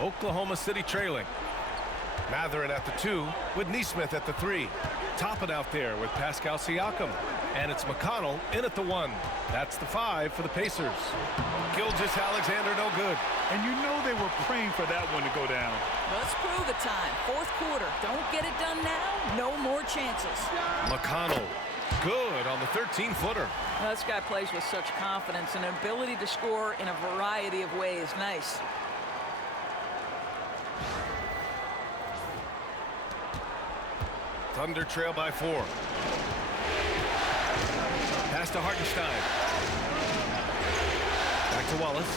Oklahoma City trailing. Matherin at the 2 with Neesmith at the 3. Toppin out there with Pascal Siakam. And it's McConnell in at the 1. That's the 5 for the Pacers. Gilgeous-Alexander no good. And you know they were praying for that one to go down. Let's prove it time. Fourth quarter. Don't get it done now. No more chances. McConnell good on the 13-footer. This guy plays with such confidence and ability to score in a variety of ways. Nice. Thunder trail by 4. Pass to Hartenstein. Back to Wallace.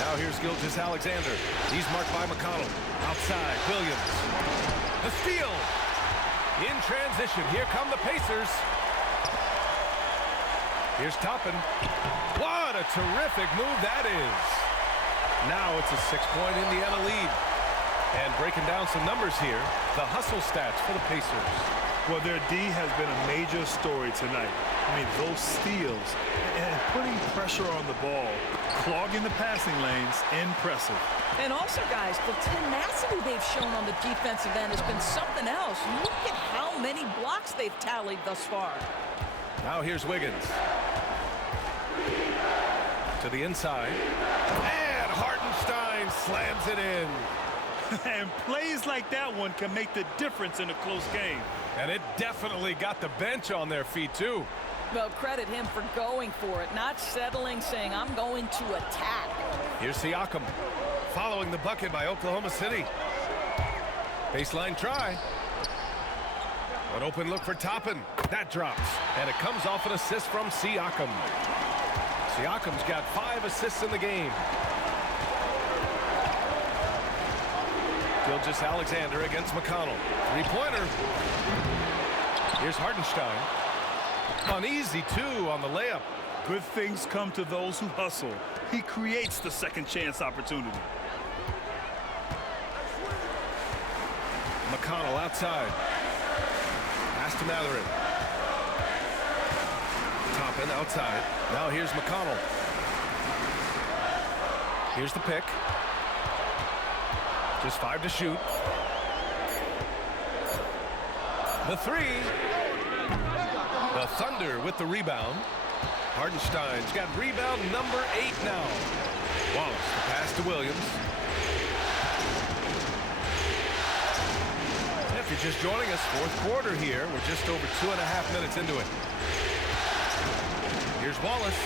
Now here's Gilgeous-Alexander. He's marked by McConnell. Outside, Williams. The steal. In transition, here come the Pacers. Here's Toppin. What a terrific move that is. Now it's a 6-point Indiana lead. And breaking down some numbers here, the hustle stats for the Pacers. Well, their D has been a major story tonight. I mean, those steals and putting pressure on the ball, clogging the passing lanes, impressive. And also, guys, the tenacity they've shown on the defensive end has been something else. Look at how many blocks they've tallied thus far. Now here's Wiggins. To the inside. And Hartenstein slams it in. And plays like that one can make the difference in a close game. And it definitely got the bench on their feet, too. Well, credit him for going for it, not settling, saying, I'm going to attack. Here's Siakam, following the bucket by Oklahoma City. Baseline try. An open look for Toppin. That drops, and it comes off an assist from Siakam. Siakam's got 5 assists in the game. Gilgeous-Alexander against McConnell. 3-pointer. Here's Hartenstein. Uneasy, too, on the layup. Good things come to those who hustle. He creates the second chance opportunity. McConnell outside. Pass to Matherin. Toppin outside. Now here's McConnell. Here's the pick. Just 5 to shoot. The 3. The Thunder with the rebound. Hartenstein's got rebound number 8 now. Wallace, the pass to Williams. If you're just joining us, fourth quarter here. We're just over 2.5 minutes into it. Here's Wallace.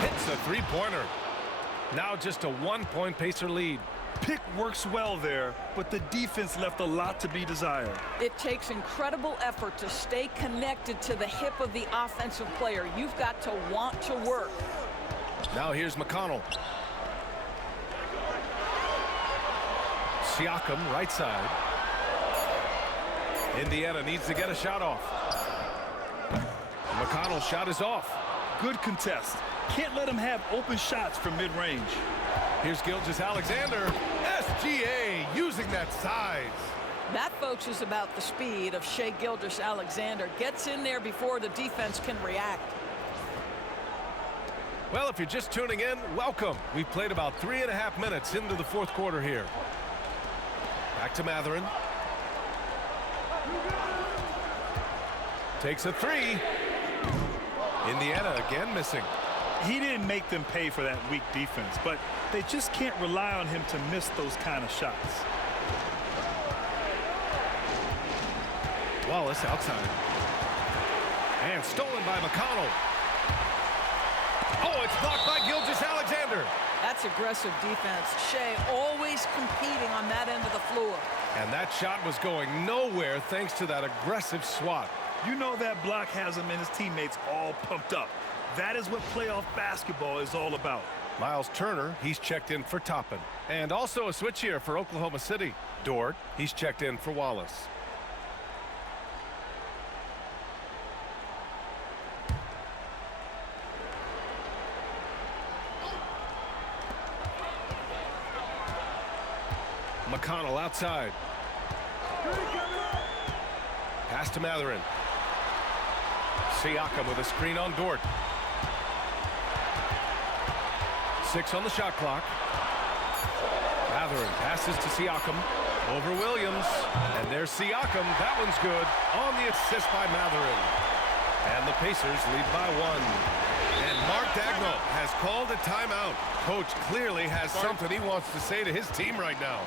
Hits a 3-pointer. Now just a 1-point Pacer lead. Pick works well there, but the defense left a lot to be desired. It takes incredible effort to stay connected to the hip of the offensive player. You've got to want to work. Now here's McConnell. Siakam, right side. Indiana needs to get a shot off. McConnell's shot is off. Good contest. Can't let him have open shots from mid-range. Here's Gilgeous-Alexander. SGA using that size. That, folks, is about the speed of Shai Gilgeous-Alexander. Gets in there before the defense can react. Well, if you're just tuning in, welcome. We've played about 3.5 minutes into the fourth quarter here. Back to Matherin. Takes a 3. Indiana again missing. He didn't make them pay for that weak defense, but they just can't rely on him to miss those kind of shots. Wallace outside. And stolen by McConnell. Oh, it's blocked by Gilgeous-Alexander. That's aggressive defense. Shai always competing on that end of the floor. And that shot was going nowhere thanks to that aggressive swat. You know that block has him and his teammates all pumped up. That is what playoff basketball is all about. Miles Turner, he's checked in for Toppin. And also a switch here for Oklahoma City. Dort, he's checked in for Wallace. McConnell outside. Pass to Matherin. Siakam with a screen on Dort. 6 on the shot clock. Mathurin passes to Siakam. Over Williams. And there's Siakam. That one's good. On the assist by Mathurin. And the Pacers lead by 1. And Mark Daigneault has called a timeout. Coach clearly has something he wants to say to his team right now.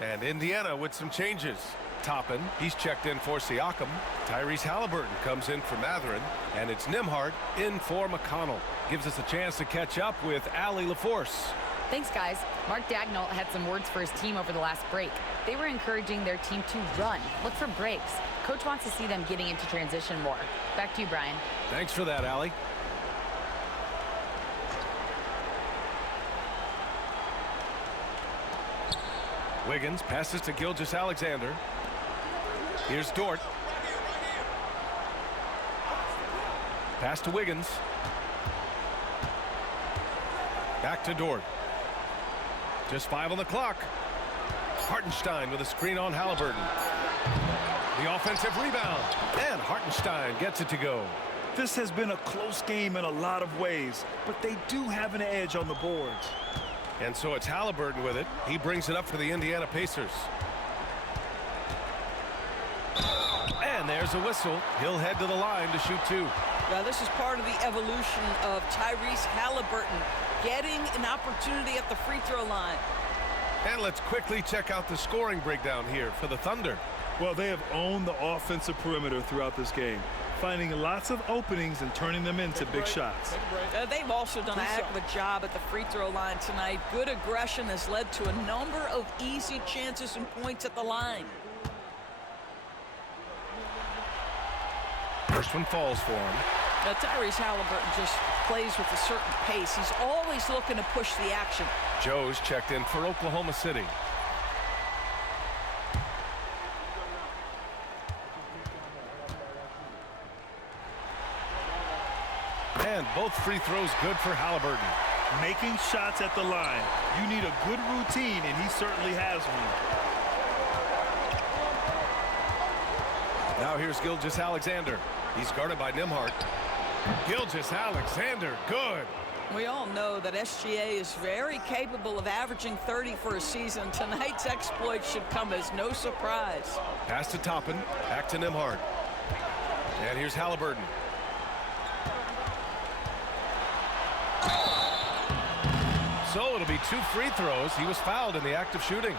And Indiana with some changes. Toppin, he's checked in for Siakam. Tyrese Halliburton comes in for Mathurin. And it's Nembhard in for McConnell. Gives us a chance to catch up with Allie LaForce. Thanks, guys. Mark Daigneault had some words for his team over the last break. They were encouraging their team to run, look for breaks. Coach wants to see them getting into transition more. Back to you, Brian. Thanks for that, Allie. Wiggins passes to Gilgeous-Alexander. Here's Dort. Pass to Wiggins. Back to Dort. Just 5 on the clock. Hartenstein with a screen on Halliburton. The offensive rebound. And Hartenstein gets it to go. This has been a close game in a lot of ways, but they do have an edge on the boards. And so it's Halliburton with it. He brings it up for the Indiana Pacers. And there's a whistle. He'll head to the line to shoot 2. Now, this is part of the evolution of Tyrese Halliburton getting an opportunity at the free throw line. And let's quickly check out the scoring breakdown here for the Thunder. Well, they have owned the offensive perimeter throughout this game, finding lots of openings and turning them into big shots. They've also done a heck of a job at the free throw line tonight. Good aggression has led to a number of easy chances and points at the line. First one falls for him. Now, Tyrese Halliburton just plays with a certain pace. He's always looking to push the action. Joe's checked in for Oklahoma City. And both free throws good for Halliburton. Making shots at the line. You need a good routine, and he certainly has one. Now here's Gilgeous-Alexander. He's guarded by Nembhard. Gilgeous-Alexander, good. We all know that SGA is very capable of averaging 30 for a season. Tonight's exploit should come as no surprise. Pass to Toppin, back to Nembhard. And here's Halliburton. So it'll be 2 free throws. He was fouled in the act of shooting.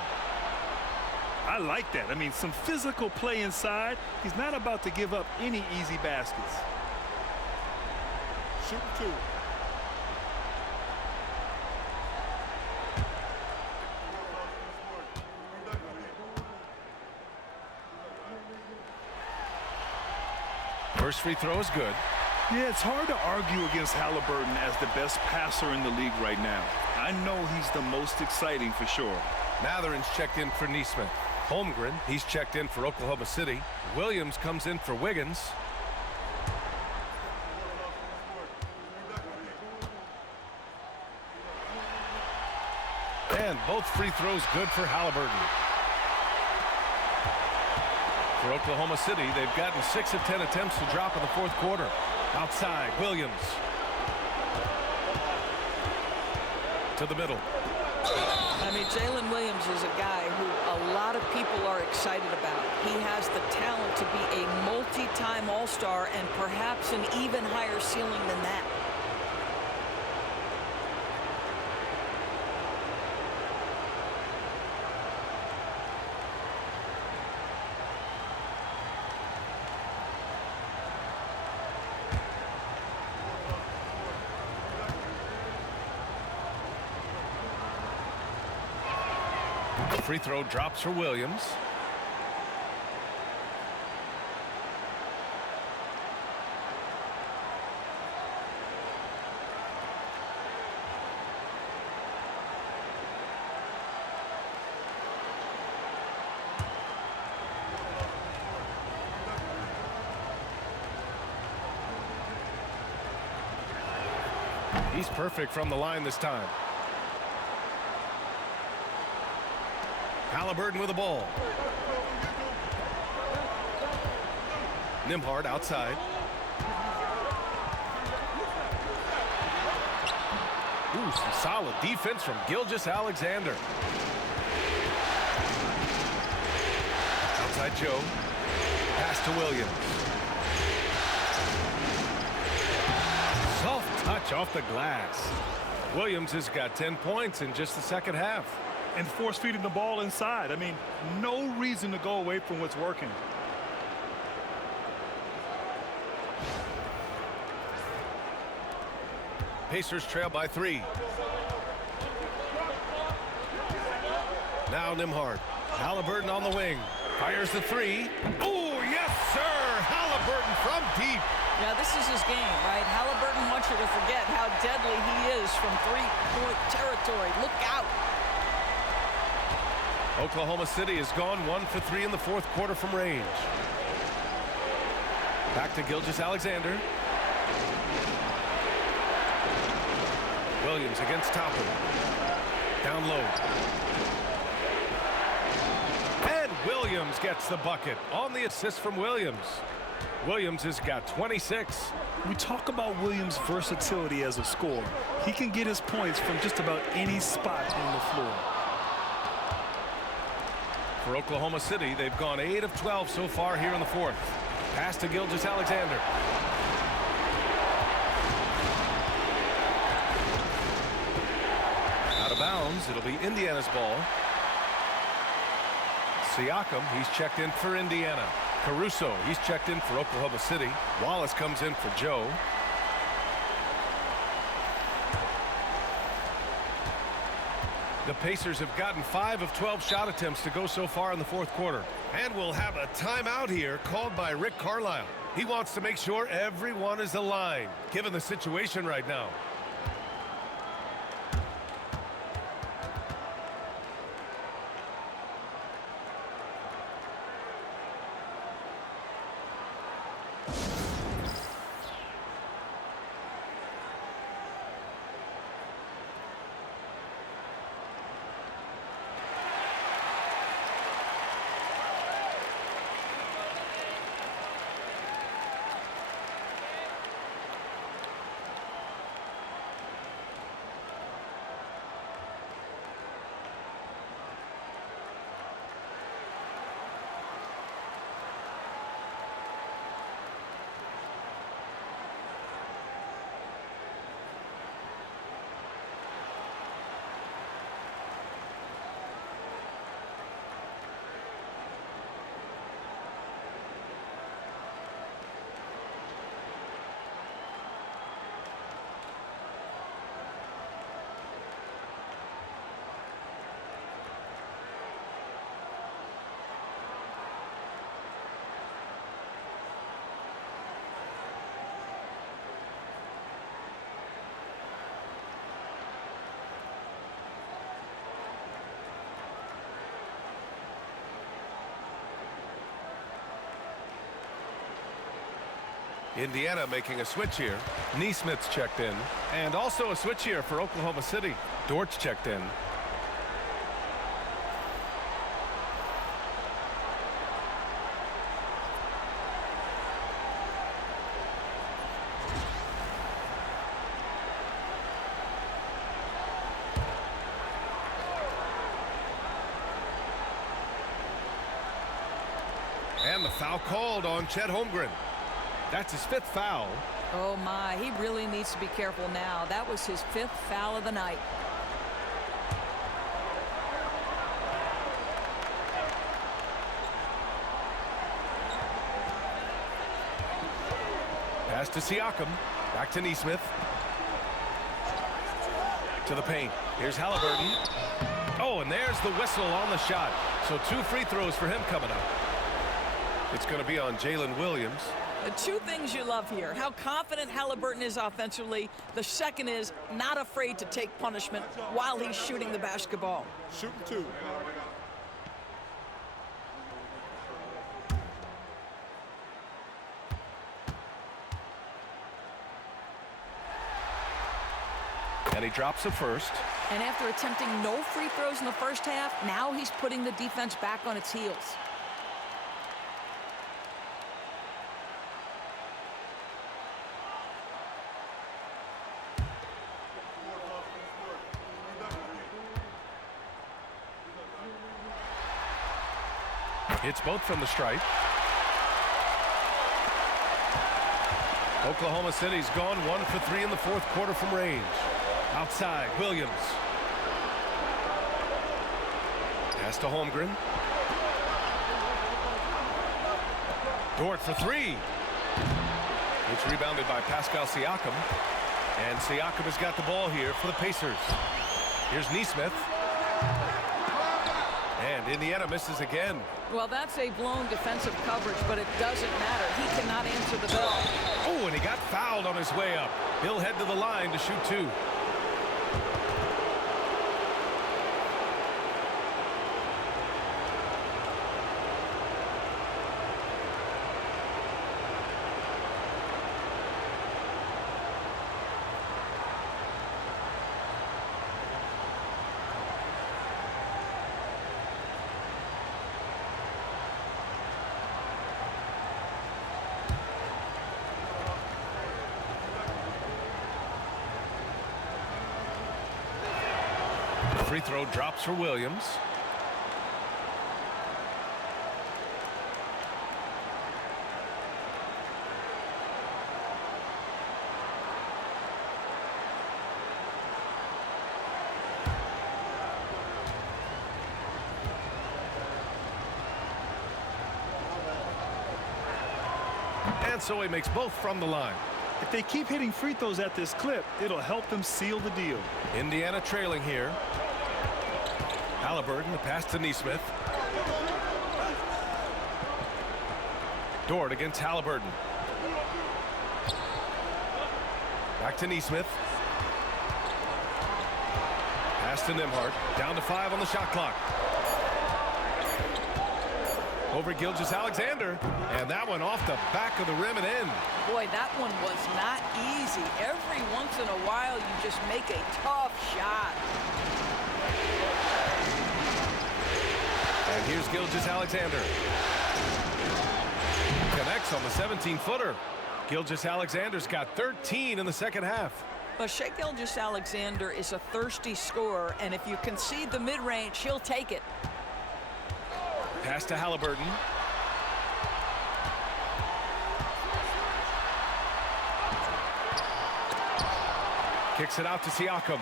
I like that. I mean, some physical play inside. He's not about to give up any easy baskets. Shoot 2. First free throw is good. Yeah, it's hard to argue against Halliburton as the best passer in the league right now. I know he's the most exciting for sure. Mathurin's checked in for Nesmith. Holmgren, he's checked in for Oklahoma City. Williams comes in for Wiggins. And both free throws good for Halliburton. For Oklahoma City, they've gotten 6 of 10 attempts to drop in the fourth quarter. Outside, Williams. To the middle. I mean, Jalen Williams is a guy who a lot of people are excited about. He has the talent to be a multi-time All-Star and perhaps an even higher ceiling than that. Free throw drops for Williams. He's perfect from the line this time. Halliburton with the ball. Nembhard outside. Ooh, some solid defense from Gilgeous-Alexander. Outside Joe. Pass to Williams. Soft touch off the glass. Williams has got 10 points in just the second half. And force feeding the ball inside. I mean, no reason to go away from what's working. Pacers trail by 3. Now Nembhard. Halliburton on the wing. Fires the 3. Oh, yes, sir! Halliburton from deep. Yeah, this is his game, right? Halliburton wants you to forget how deadly he is from three-point territory. Look out. Oklahoma City has gone 1 for 3 in the fourth quarter from range. Back to Gilgeous-Alexander. Williams against Toppin. Down low. And Williams gets the bucket on the assist from Williams. Williams has got 26. We talk about Williams' versatility as a scorer. He can get his points from just about any spot on the floor. For Oklahoma City, they've gone 8 of 12 so far here in the fourth. Pass to Gilgeous-Alexander. Out of bounds. It'll be Indiana's ball. Siakam, he's checked in for Indiana. Caruso, he's checked in for Oklahoma City. Wallace comes in for Joe. The Pacers have gotten 5 of 12 shot attempts to go so far in the fourth quarter. And we'll have a timeout here called by Rick Carlisle. He wants to make sure everyone is aligned, given the situation right now. Indiana making a switch here. Neesmith's checked in. And also a switch here for Oklahoma City. Dortch checked in. And the foul called on Chet Holmgren. That's his 5th foul. Oh, my. He really needs to be careful now. That was his 5th foul of the night. Pass to Siakam. Back to Nesmith. To the paint. Here's Halliburton. Oh, and there's the whistle on the shot. So 2 free throws for him coming up. It's going to be on Jalen Williams. The 2 things you love here, how confident Halliburton is offensively. The second is not afraid to take punishment while he's shooting the basketball. Shooting 2. And he drops the first. And after attempting no free throws in the first half, now he's putting the defense back on its heels. Hits both from the stripe. Oklahoma City's gone 1 for 3 in the 4th quarter from range. Outside, Williams. Pass to Holmgren. Dort for 3. It's rebounded by Pascal Siakam. And Siakam has got the ball here for the Pacers. Here's Nesmith. And Indiana misses again. Well, that's a blown defensive coverage, but it doesn't matter. He cannot answer the bell. Oh, and he got fouled on his way up. He'll head to the line to shoot 2. Free throw drops for Williams. And so he makes both from the line. If they keep hitting free throws at this clip, it'll help them seal the deal. Indiana trailing here. Halliburton, the pass to Nesmith. Dort against Halliburton. Back to Nesmith. Pass to Nembhard. Down to 5 on the shot clock. Over Gilgeous-Alexander. And that one off the back of the rim and in. Boy, that one was not easy. Every once in a while, you just make a tough shot. And here's Gilgeous-Alexander. Connects on the 17-footer. Gilgeous-Alexander's got 13 in the second half. But Shai Gilgeous-Alexander is a thirsty scorer, and if you concede the mid-range, he'll take it. Pass to Halliburton. Kicks it out to Siakam.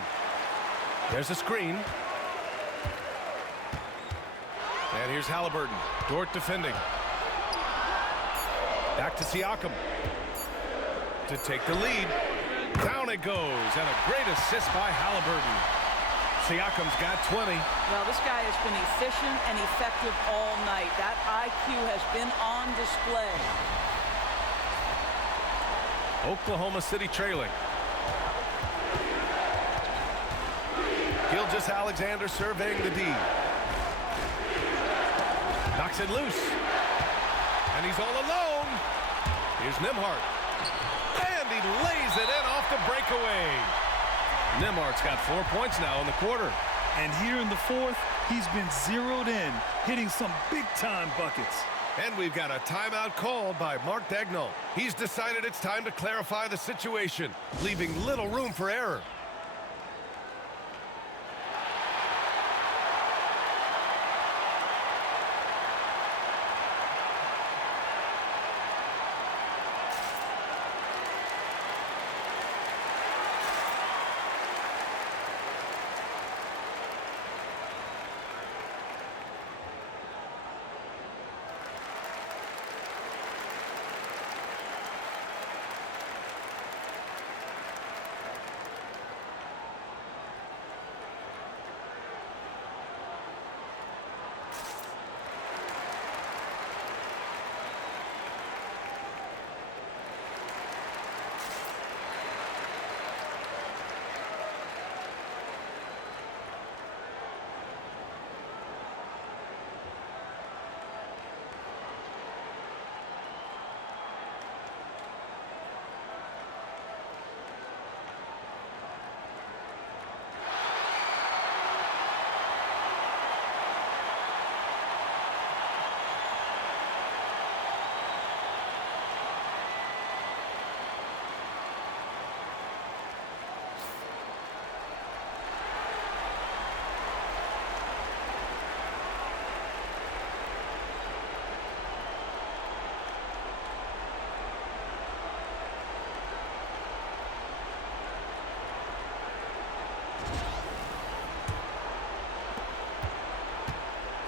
There's a screen. And here's Halliburton. Dort defending. Back to Siakam. To take the lead. Down it goes. And a great assist by Halliburton. Siakam's got 20. Well, this guy has been efficient and effective all night. That IQ has been on display. Oklahoma City trailing. Gilgeous-Alexander surveying the D. Knocks it loose. And he's all alone. Here's Nembhard. And he lays it in off the breakaway. Nembhard's got 4 points now in the quarter. And here in the 4th, he's been zeroed in, hitting some big-time buckets. And we've got a timeout called by Mark Daigneault. He's decided it's time to clarify the situation, leaving little room for error.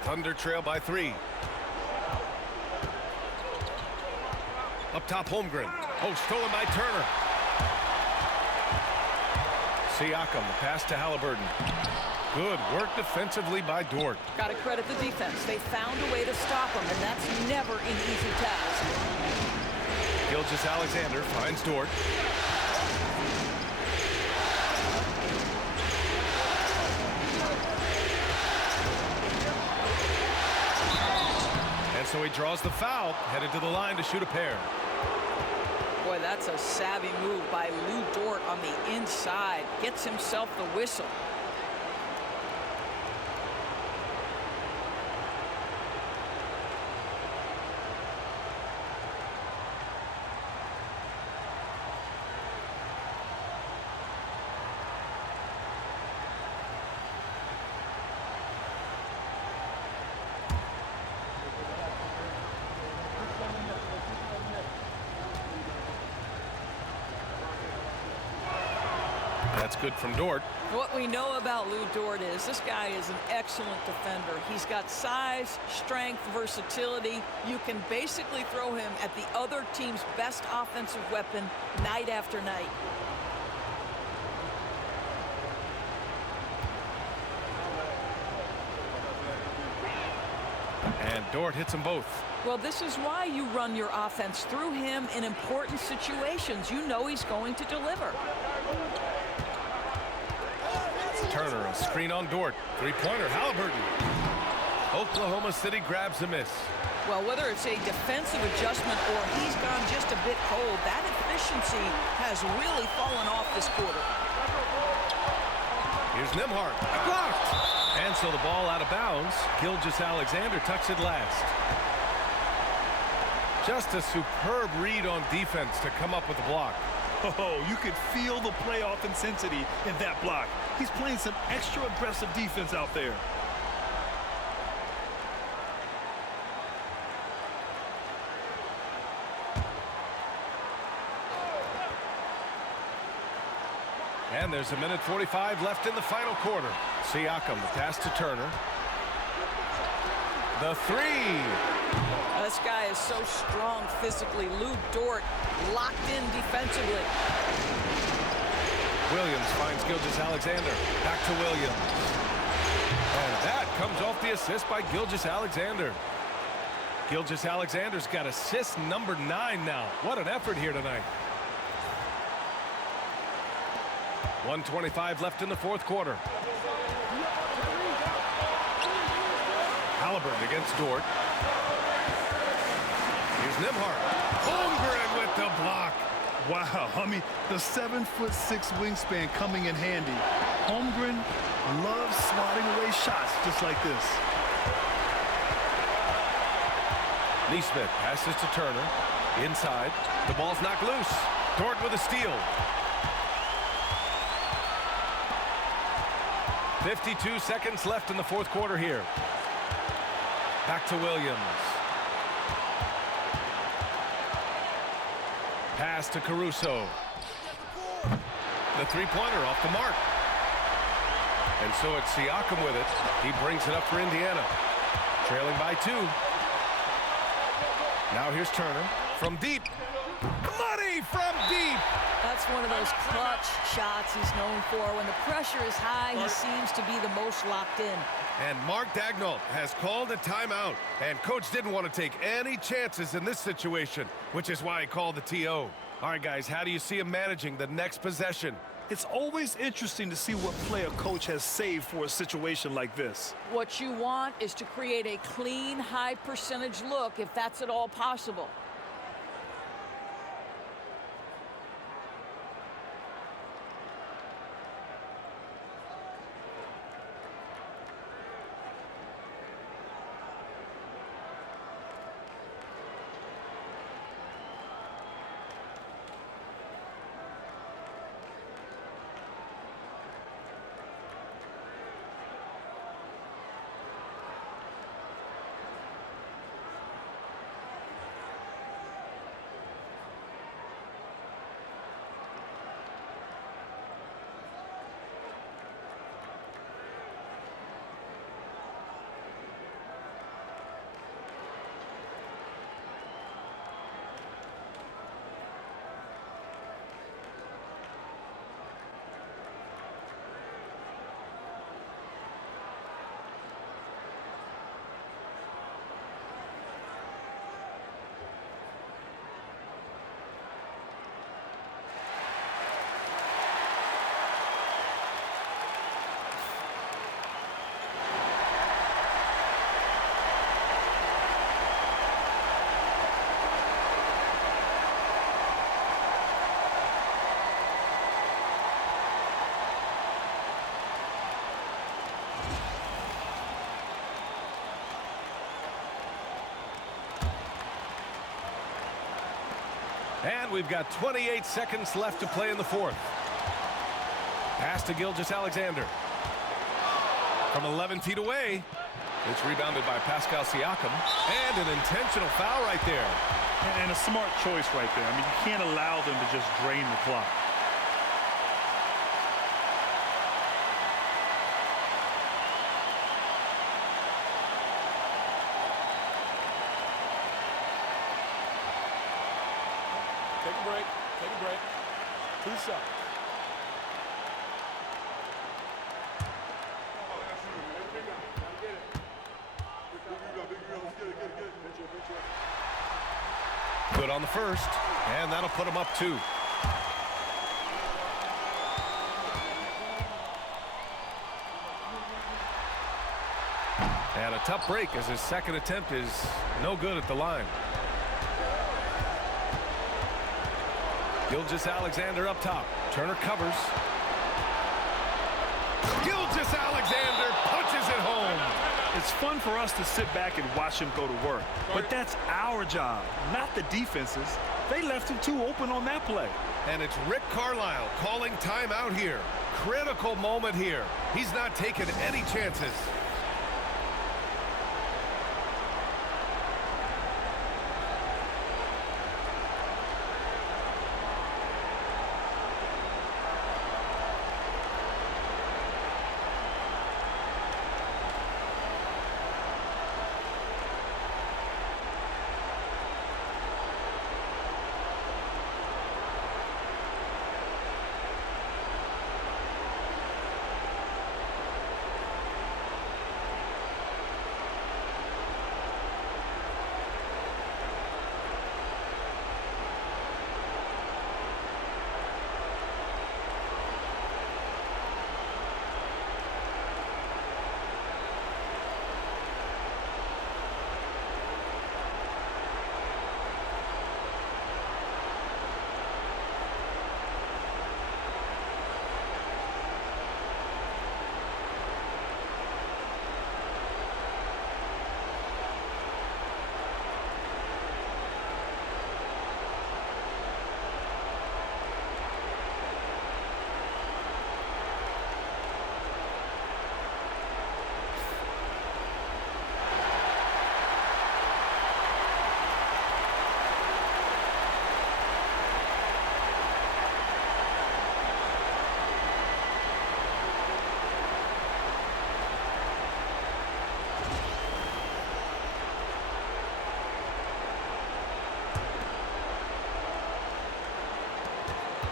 Thunder trail by 3. Up top, Holmgren. Oh, stolen by Turner. Siakam, the pass to Halliburton. Good work defensively by Dort. Got to credit the defense. They found a way to stop him, and that's never an easy task. Gilgeous-Alexander finds Dort. And so he draws the foul, headed to the line to shoot a pair. Boy, that's a savvy move by Lou Dort on the inside. Gets himself the whistle. That's good from Dort. What we know about Lou Dort is this guy is an excellent defender. He's got size, strength, versatility. You can basically throw him at the other team's best offensive weapon night after night. And Dort hits them both. Well, this is why you run your offense through him in important situations. You know he's going to deliver. Turner, a screen on Dort. Three-pointer, Halliburton. Oklahoma City grabs a miss. Well, whether it's a defensive adjustment or he's gone just a bit cold, that efficiency has really fallen off this quarter. Here's Nembhard. Blocked. And so the ball out of bounds. Gilgeous-Alexander tucks it last. Just a superb read on defense to come up with the block. Oh, you could feel the playoff intensity in that block. He's playing some extra aggressive defense out there. And there's a minute 45 left in the final quarter. Siakam, the pass to Turner. The three. This guy is so strong physically. Lou Dort locked in defensively. Williams finds Gilgeous-Alexander. Back to Williams. And that comes off the assist by Gilgeous-Alexander. Gilgeous-Alexander's got assist number 9 now. What an effort here tonight. 1:25 left in the fourth quarter. Halliburton against Dort. Here's Nembhard. Holmgren with the block. Wow, I mean, the 7'6" wingspan coming in handy. Holmgren loves swatting away shots just like this. Neesmith passes to Turner. Inside. The ball's knocked loose. Dort with a steal. 52 seconds left in the fourth quarter here. Back to Williams. Pass to Caruso. The three-pointer off the mark. And so it's Siakam with it. He brings it up for Indiana. Trailing by 2. Now here's Turner from deep. Money from deep. That's one of those clutch shots he's known for. When the pressure is high, he seems to be the most locked in. And Mark Daigneault has called a timeout. And coach didn't want to take any chances in this situation, which is why he called the TO. All right, guys, how do you see him managing the next possession? It's always interesting to see what play a coach has saved for a situation like this. What you want is to create a clean, high-percentage look, if that's at all possible. And we've got 28 seconds left to play in the fourth. Pass to Gilgeous-Alexander. From 11 feet away. It's rebounded by Pascal Siakam. And an intentional foul right there. And a smart choice right there. I mean, you can't allow them to just drain the clock. Take a break. Take a break. 2 shots. Good on the first, and that'll put him up 2. And a tough break as his second attempt is no good at the line. Gilgeous-Alexander up top. Turner covers. Gilgeous-Alexander punches it home. It's fun for us to sit back and watch him go to work. But that's our job, not the defense's. They left him too open on that play. And it's Rick Carlisle calling timeout here. Critical moment here. He's not taking any chances.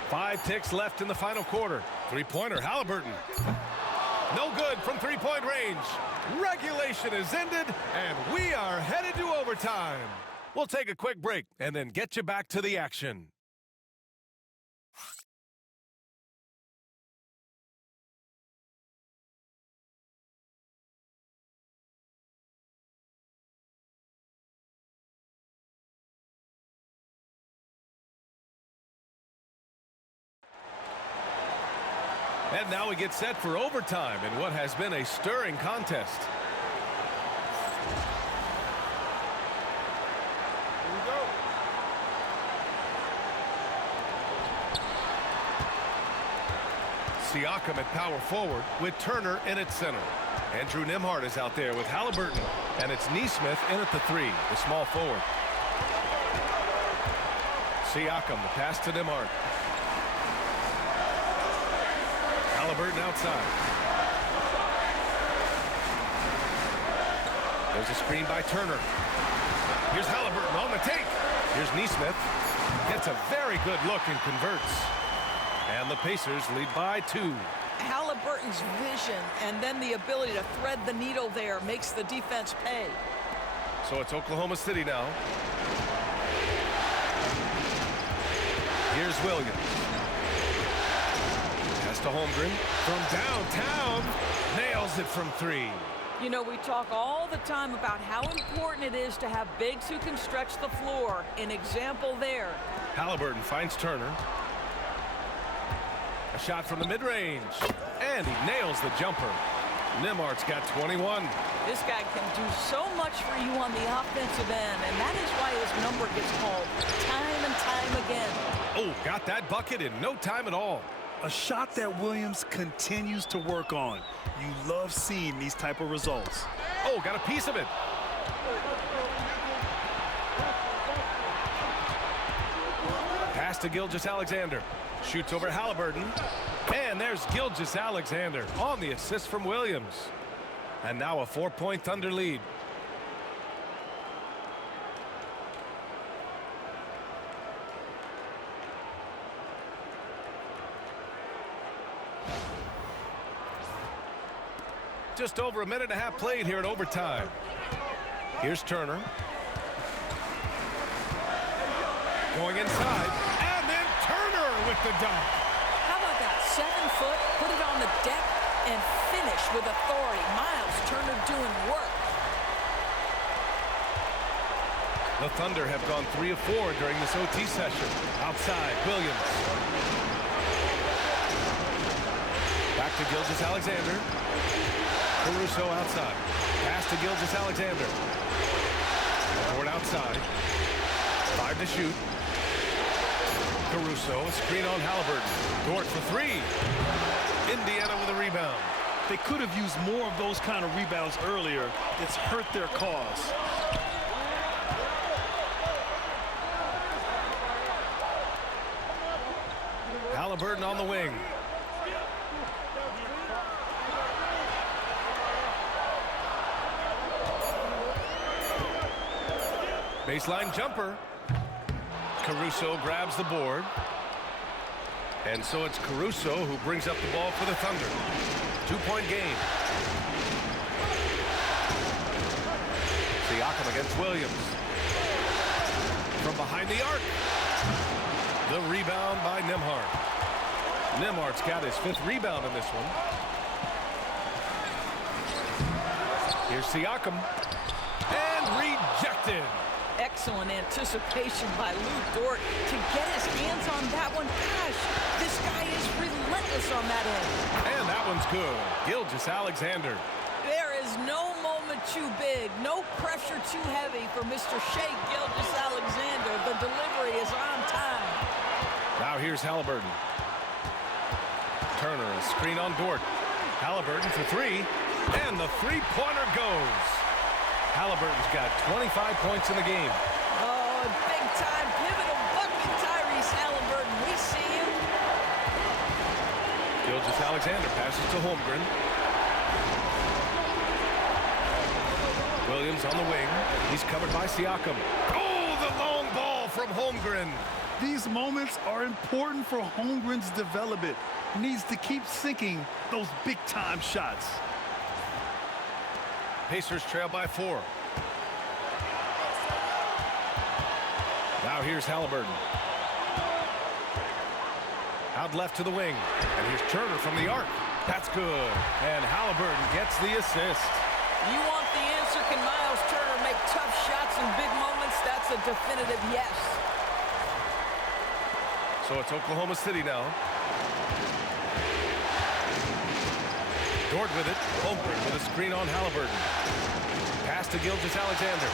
Five ticks left in the final quarter. Three-pointer, Halliburton. No good from three-point range. Regulation is ended, and we are headed to overtime. We'll take a quick break and then get you back to the action. And now we get set for overtime in what has been a stirring contest. Here we go. Siakam at power forward with Turner in at center. Andrew Nembhard is out there with Halliburton. And it's Nesmith in at the 3, the small forward. Siakam, the pass to Nembhard. Halliburton outside. There's a screen by Turner. Here's Halliburton on the take. Here's Nesmith. Gets a very good look and converts. And the Pacers lead by 2. Halliburton's vision and then the ability to thread the needle there makes the defense pay. So it's Oklahoma City now. Here's Williams. Pass to Holmgren from downtown. Nails it from 3. You know, we talk all the time about how important it is to have bigs who can stretch the floor. An example there. Halliburton finds Turner. A shot from the mid-range. And he nails the jumper. Nembhard's got 21. This guy can do so much for you on the offensive end, and that is why his number gets called time and time again. Oh, got that bucket in no time at all. A shot that Williams continues to work on. You love seeing these type of results. Oh, got a piece of it. Pass to Gilgeous-Alexander. Shoots over Halliburton. And there's Gilgeous-Alexander on the assist from Williams. And now a 4-point Thunder lead. Just over a minute and a half played here in overtime. Here's Turner. Going inside. And then Turner with the dunk. How about that? 7 foot, put it on the deck, and finish with authority. Miles Turner doing work. The Thunder have gone 3 of 4 during this OT session. Outside, Williams. Back to Gilgeous-Alexander. Caruso outside. Pass to Gilgeous-Alexander. Ford outside. 5 to shoot. Caruso, a screen on Halliburton. Dort for 3. Indiana with a rebound. They could have used more of those kind of rebounds earlier. It's hurt their cause. Halliburton on the wing. Baseline jumper. Caruso grabs the board. And so it's Caruso who brings up the ball for the Thunder. 2-point game. Siakam against Williams. From behind the arc. The rebound by Nembhard. Nembhard's got his 5th rebound in this one. Here's Siakam. And rejected. Excellent anticipation by Lou Dort to get his hands on that one. Gosh, this guy is relentless on that end. And that one's good. Gilgeous-Alexander. There is no moment too big, no pressure too heavy for Mr. Shai Gilgeous-Alexander. The delivery is on time. Now here's Halliburton. Turner, a screen on Dort. Halliburton for 3. And the three-pointer goes. Halliburton's got 25 points in the game. Oh, big-time pivotal bucket, Tyrese Halliburton. We see him. Gilgeous-Alexander passes to Holmgren. Williams on the wing. He's covered by Siakam. Oh, the long ball from Holmgren. These moments are important for Holmgren's development. He needs to keep sinking those big-time shots. Pacers trail by 4. Now here's Halliburton. Out left to the wing. And here's Turner from the arc. That's good. And Halliburton gets the assist. You want the answer? Can Miles Turner make tough shots in big moments? That's a definitive yes. So it's Oklahoma City now. Dort with it. Holmgren with a screen on Halliburton. Pass to Gilgeous-Alexander.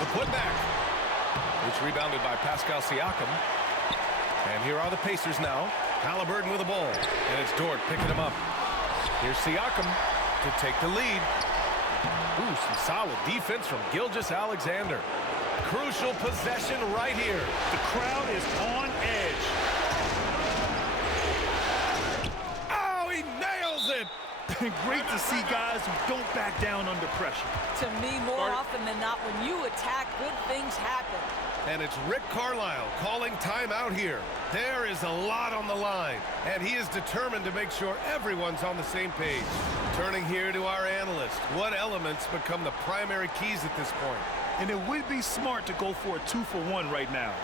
The putback. It's rebounded by Pascal Siakam. And here are the Pacers now. Halliburton with the ball. And it's Dort picking him up. Here's Siakam to take the lead. Ooh, some solid defense from Gilgeous-Alexander. Crucial possession right here. The crowd is on edge. Great to see guys who don't back down under pressure. To me, more often than not, when you attack, good things happen. And it's Rick Carlisle calling timeout here. There is a lot on the line, and he is determined to make sure everyone's on the same page. Turning here to our analyst, what elements become the primary keys at this point? And it would be smart to go for a 2-for-1 right now.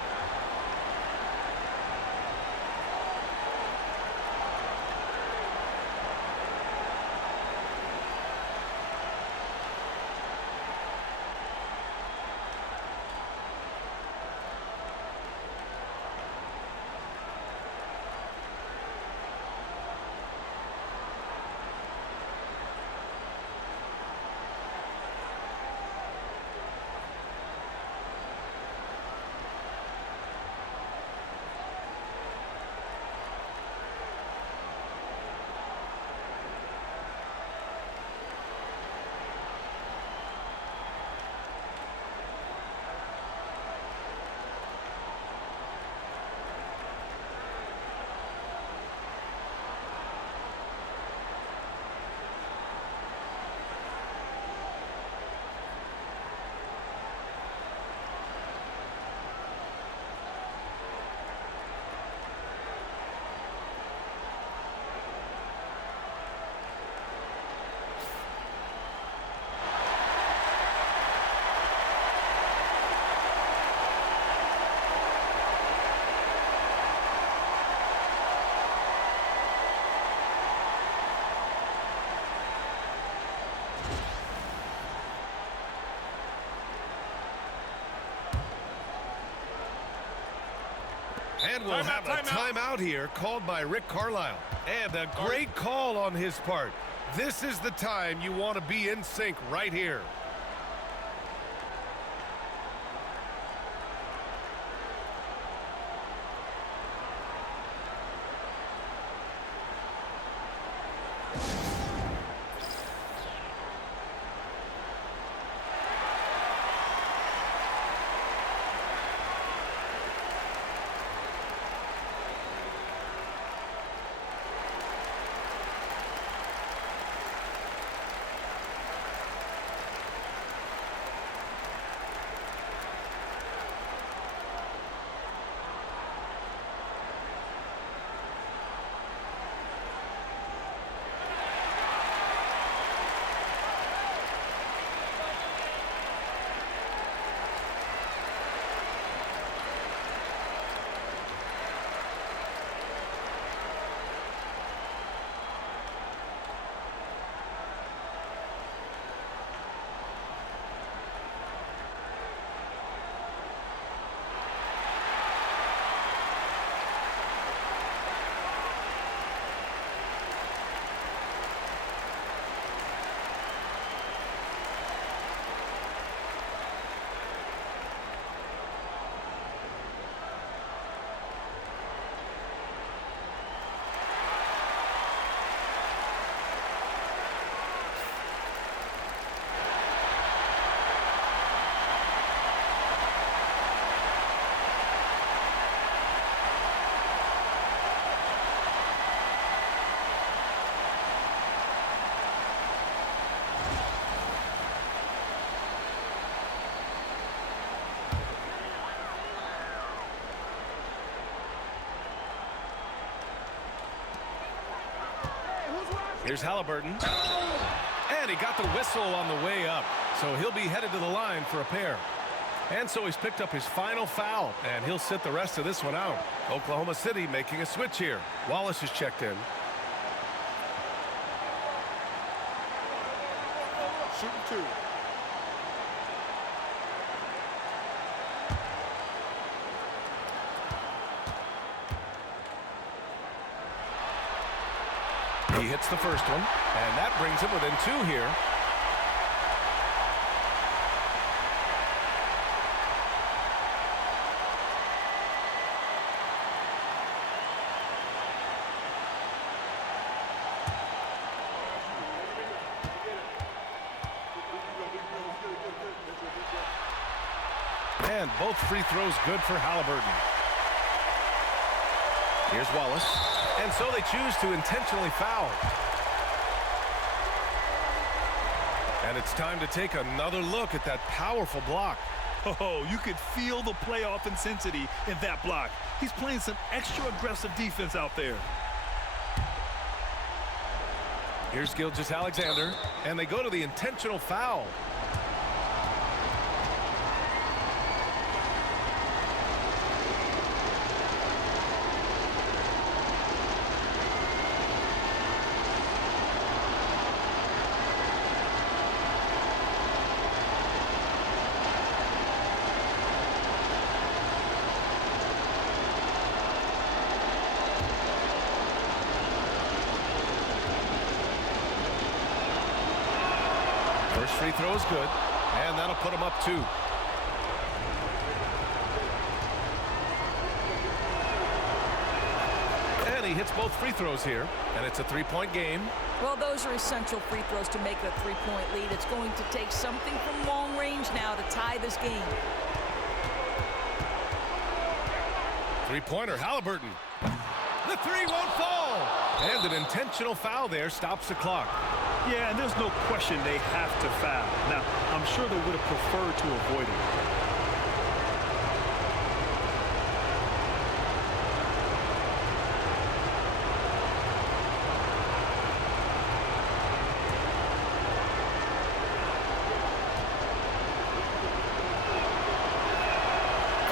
And we'll have a timeout here called by Rick Carlisle. And a great call on his part. This is the time you want to be in sync right here. Here's Halliburton. And he got the whistle on the way up. So he'll be headed to the line for a pair. And so he's picked up his final foul, and he'll sit the rest of this one out. Oklahoma City making a switch here. Wallace is checked in. Shooting two. He hits the first one, and that brings him within two here. And both free throws good for Halliburton. Here's Wallace. And so they choose to intentionally foul. And it's time to take another look at that powerful block. Oh, you could feel the playoff intensity in that block. He's playing some extra aggressive defense out there. Here's Gilgeous-Alexander, and they go to the intentional foul. First free throw is good, and that'll put him up two. And he hits both free throws here, and it's a three-point game. Well, those are essential free throws to make it a three-point lead. It's going to take something from long range now to tie this game. Three-pointer, Halliburton. The three won't fall. And an intentional foul there stops the clock. Yeah, and there's no question they have to foul. Now, I'm sure they would have preferred to avoid it.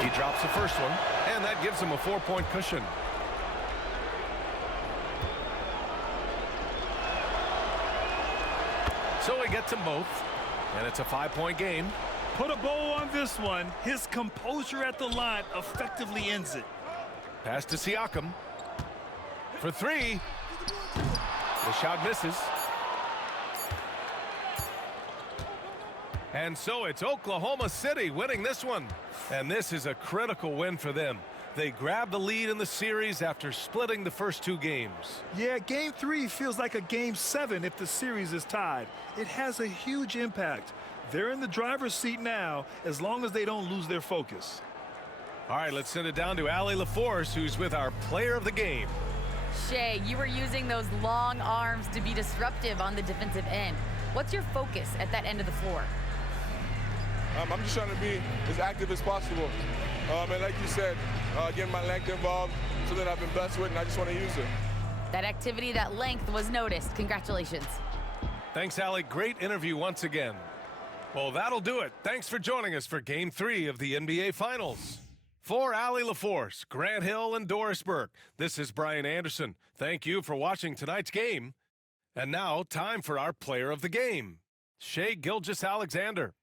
He drops the first one, and that gives him a 4-point cushion. So he gets them both, and it's a 5-point game. Put a bow on this one. His composure at the line effectively ends it. Pass to Siakam. For three. The shot misses. And so it's Oklahoma City winning this one. And this is a critical win for them. They grabbed the lead in the series after splitting the first two games. Yeah, Game 3 feels like a Game 7 if the series is tied. It has a huge impact. They're in the driver's seat now as long as they don't lose their focus. All right, let's send it down to Allie LaForce, who's with our player of the game. Shea, you were using those long arms to be disruptive on the defensive end. What's your focus at that end of the floor? I'm just trying to be as active as possible. And like you said, getting my length involved, something I've been blessed with, and I just want to use it. That activity, that length was noticed. Congratulations. Thanks, Allie. Great interview once again. Well, that'll do it. Thanks for joining us for Game 3 of the NBA Finals. For Allie LaForce, Grant Hill, and Doris Burke, this is Brian Anderson. Thank you for watching tonight's game. And now, time for our player of the game, Shai Gilgeous-Alexander.